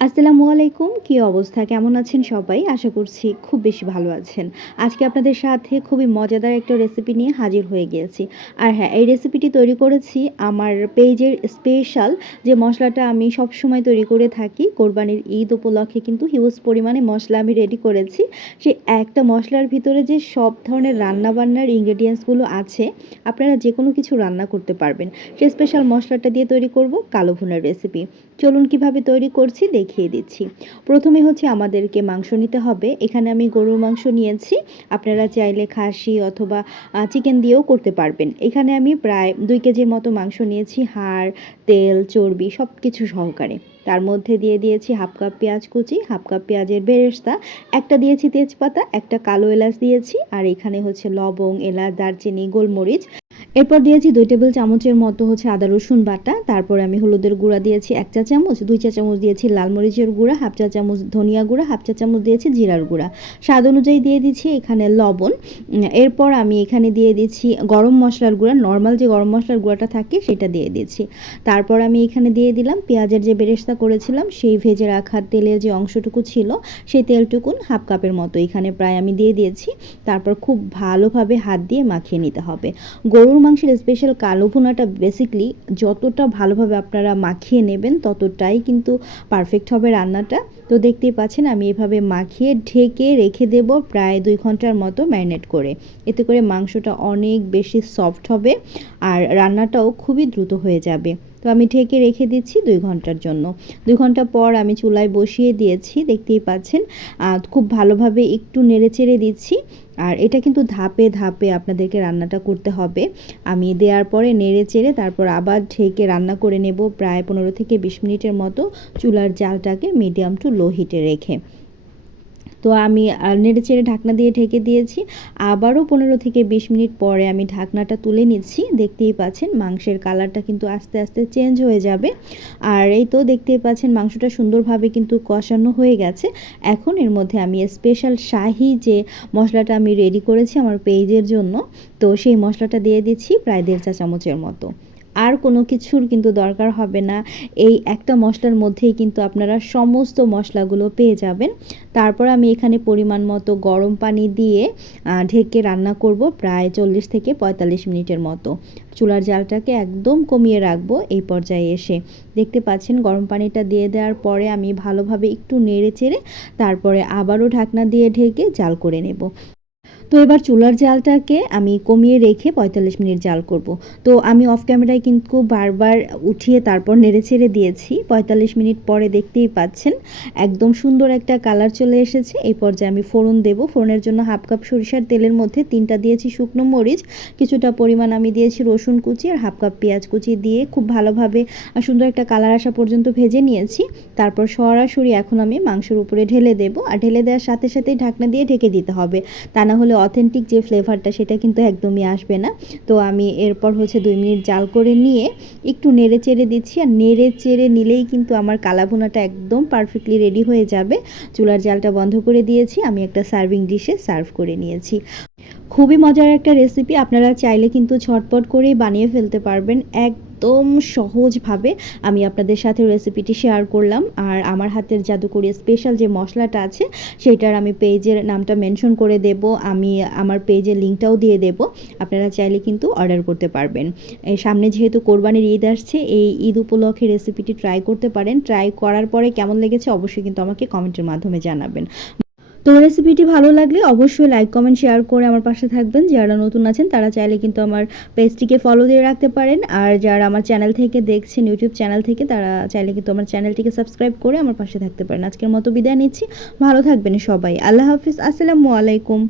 আসসালামু আলাইকুম। কি অবস্থা? কেমন আছেন সবাই? আশা করছি খুব বেশি ভালো আছেন। আজকে আপনাদের সাথে খুবই মজাদার একটা রেসিপি নিয়ে হাজির হয়ে গিয়েছি। আর হ্যাঁ, এই রেসিপিটি তৈরি করেছি আমার পেজের স্পেশাল যে মসলাটা আমি সবসময় তৈরি করে থাকি। কোরবানির ঈদ উপলক্ষে কিন্তু হিউজ পরিমাণে মসলা আমি রেডি করেছি। সেই একটা মসলার ভিতরে যে সব ধরনের রান্নাবান্নার ইনগ্রেডিয়েন্টসগুলো আছে, আপনারা যেকোনো কিছু রান্না করতে পারবেন। সেই স্পেশাল মসলাটা দিয়ে তৈরি করব কালো ভুনার রেসিপি। চলুন কিভাবে তৈরি করছি দেখিয়ে দিচ্ছি। প্রথমে হচ্ছে আমাদেরকে মাংস নিতে হবে। এখানে আমি গরুর মাংস নিয়েছি। আপনারা চাইলে খাসি অথবা চিকেন দিয়েও করতে পারবেন। এখানে আমি প্রায় ২ কেজির মতো মাংস নিয়েছি, হাড়, তেল, চর্বি সবকিছু সহকারে। তার মধ্যে দিয়ে দিয়েছি 1/2 কাপ পেঁয়াজ কুচি, 1/2 কাপ পেঁয়াজের বেরেস্তা, একটা দিয়েছি তেজপাতা, একটা কালো এলাচ দিয়েছি, আর এখানে হচ্ছে লবং, এলাচ, দারচিনি, গোলমরিচ। এরপর দিয়েছি ২ টেবিল চামচের মতো হচ্ছে আদা রসুন বাটা। তারপরে আমি হলুদের গুঁড়া দিয়েছি ১ চা চামচ, ২ চা চামচ দিয়েছি লাল মরিচের গুঁড়া, 1/2 চা চামচ ধনিয়া গুঁড়া, 1/2 চা চামচ দিয়েছি জিরার গুঁড়া। স্বাদ অনুযায়ী দিয়ে দিচ্ছি এখানে লবণ। এরপর আমি এখানে দিয়ে দিচ্ছি গরম মসলার গুঁড়া, নরমাল যে গরম মসলার গুঁড়াটা থাকে সেটা দিয়ে দিচ্ছি। তারপর আমি এখানে দিয়ে দিলাম পেঁয়াজের যে বেরেস্তা করেছিলাম সেই ভেজে রাখা তেলের যে অংশটুকু ছিল সেই তেলটুকুন 1/2 কাপের মতো এখানে প্রায় আমি দিয়ে দিয়েছি। তারপর খুব ভালোভাবে হাত দিয়ে মাখিয়ে নিতে হবে। গরুর মাংসের স্পেশাল কালো ভুনাটা বেসিক্যালি যতটা ভালোভাবে আপনারা মাখিয়ে নেবেন ততটাই কিন্তু পারফেক্ট হবে রান্নাটা। তো দেখতেই পাচ্ছেন আমি এভাবে মাখিয়ে ঢেকে রেখে দেব প্রায় ২ ঘন্টার মতো ম্যারিনেট করে। এতে করে মাংসটা অনেক বেশি সফট হবে আর রান্নাটাও খুবই দ্রুত হয়ে যাবে। তো আমি ঢেকে রেখে দিচ্ছি ২ ঘন্টার জন্য। ২ ঘন্টা পর আমি চুলায় বসিয়ে দিয়েছি, দেখতেই পাচ্ছেন। খুব ভালোভাবে একটু নেড়েচেড়ে দিচ্ছি। আর এটা কিন্তু ধাপে ধাপে আপনাদেরকে রান্নাটা করতে হবে। আমি দেওয়ার পরে নেড়ে চেড়ে তারপর আবার ঢেকে রান্না করে নেব প্রায় ১৫ থেকে ২০ মিনিটের মতো, চুলার জালটাকে মিডিয়াম টু লো হিটে রেখে। তো আমি নেড়ে চেড়ে ঢাকনা দিয়ে ঢেকে দিয়েছি। আবারও ১৫ থেকে ২০ মিনিট পরে আমি ঢাকনাটা তুলে নিচ্ছি। দেখতেই পাচ্ছেন মাংসের কালারটা কিন্তু আস্তে আস্তে চেঞ্জ হয়ে যাবে। আর এই তো দেখতেই পাচ্ছেন মাংসটা সুন্দরভাবে কিন্তু কষানো হয়ে গেছে। এখন এর মধ্যে আমি স্পেশাল শাহি যে মশলাটা আমি রেডি করেছি আমার পেজের জন্য, তো সেই মশলাটা দিয়ে দিচ্ছি প্রায় ১.৫ চা চামচের মতো। আর কোনো কিছুর কিন্তু দরকার হবে না। এই একটা মশলার মধ্যেই কিন্তু আপনারা সমস্ত মশলাগুলো পেয়ে যাবেন। তারপর আমি এখানে পরিমাণ মতো গরম পানি দিয়ে ঢেকে রান্না করব প্রায় ৪০ থেকে ৪৫ মিনিটের মতো। চুলার জালটাকে একদম কমিয়ে রাখবো এই পর্যায়ে এসে। দেখতে পাচ্ছেন গরম পানিটা দিয়ে দেওয়ার পরে আমি ভালোভাবে একটু নেড়ে চেড়ে তারপরে আবারও ঢাকনা দিয়ে ঢেকে জাল করে নেব। তো এবার চুলার জালটাকে আমি কমিয়ে রেখে ৪৫ মিনিট জাল করব। তো আমি অফ ক্যামেরায় কিন্তু বারবার উঠিয়ে তারপর নেড়েচেড়ে দিয়েছি। ৪৫ মিনিট পরে দেখতেই পাচ্ছেন একদম সুন্দর একটা কালার চলে এসেছে। এই পর্যায়ে আমি ফোড়ন দেব। ফোড়নের জন্য 1/2 কাপ সরিষার তেলের মধ্যে 3টা দিয়েছি শুকনো মরিচ, কিছুটা পরিমাণ আমি দিয়েছি রসুন কুচি আর 1/2 কাপ পেঁয়াজ কুচি দিয়ে খুব ভালোভাবে সুন্দর একটা কালার আসা পর্যন্ত ভেজে নিয়েছি। তারপর সরাসরি এখন আমি মাংসের উপরে ঢেলে দেব। আর ঢেলে দেওয়ার সাথে সাথেই ঢাকনা দিয়ে ঢেকে দিতে হবে, তা না হলে অথেন্টিক যে ফ্লেভারটা সেটা কিন্তু একদমই আসবে না। তো আমি এরপর হচ্ছে ২ মিনিট জাল করে নিয়ে একটু নেড়ে চেড়ে দিচ্ছি। আর নেড়ে চেড়ে নিলেই কিন্তু আমার কালা ভুনাটা একদম পারফেক্টলি রেডি হয়ে যাবে। চুলার জালটা বন্ধ করে দিয়েছি। আমি একটা সার্ভিং ডিশে সার্ভ করে নিয়েছি। খুবই মজার একটা রেসিপি, আপনারা চাইলে কিন্তু ঝটপট করেই বানিয়ে ফেলতে পারবেন একদম সহজভাবে। আমি আপনাদের সাথে রেসিপিটি শেয়ার করলাম। আর আমার হাতের জাদুকরি স্পেশাল যে মশলাটা আছে সেটার আমি পেজের নামটা মেনশন করে দেব, আমি আমার পেজের লিঙ্কটাও দিয়ে দেব। আপনারা চাইলে কিন্তু অর্ডার করতে পারবেন। এই সামনে যেহেতু কোরবানির ঈদ আসছে, এই ঈদ উপলক্ষে রেসিপিটি ট্রাই করতে পারেন। ট্রাই করার পরে কেমন লেগেছে অবশ্যই কিন্তু আমাকে কমেন্টের মাধ্যমে জানাবেন। তো রেসিপিটি ভালো লাগলে অবশ্যই লাইক, কমেন্ট, শেয়ার করে আমার পাশে থাকবেন। যারা নতুন আছেন তারা চাইলে কিন্তু আমার পেজটিকে ফলো দিয়ে রাখতে পারেন। আর যারা আমার চ্যানেল থেকে দেখছেন, ইউটিউব চ্যানেল থেকে, তারা চাইলে কিন্তু আমার চ্যানেলটিকে সাবস্ক্রাইব করে আমার পাশে থাকতে পারেন। আজকের মতো বিদায় নিচ্ছি। ভালো থাকবেন সবাই। আল্লাহ হাফিজ। আসসালামু আলাইকুম।